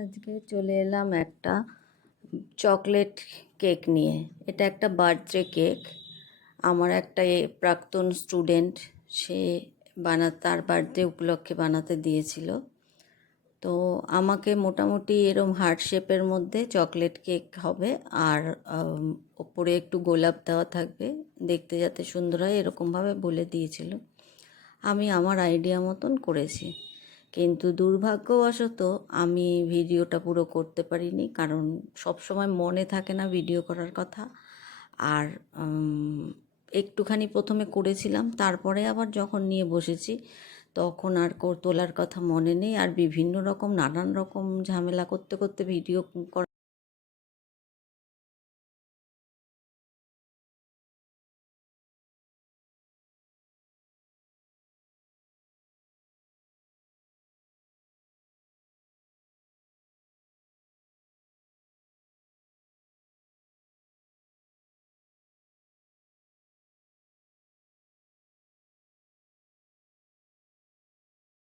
আজকে চলে এলাম একটা চকলেট কেক নিয়ে। এটা একটা বার্থডে কেক। আমার একটা প্রাক্তন স্টুডেন্ট, সে তার বার্থডে উপলক্ষে বানাতে দিয়েছিল। তো আমাকে মোটামুটি এরম হার্ট শেপের মধ্যে চকলেট কেক হবে, আর ওপরে একটু গোলাপ দেওয়া থাকবে, দেখতে যাতে সুন্দর হয় এরকমভাবে বলে দিয়েছিল। আমি আমার আইডিয়া মতন করেছি, কিন্তু দুর্ভাগ্যবশত আমি ভিডিওটা পুরো করতে পারিনি, কারণ সব সময় মনে থাকে না ভিডিও করার কথা। আর একটুখানি প্রথমে করেছিলাম, তারপরে আবার যখন নিয়ে বসেছি তখন আর তোলার কথা মনে নেই, আর বিভিন্ন রকম নানান রকম ঝামেলা করতে করতে ভিডিও করা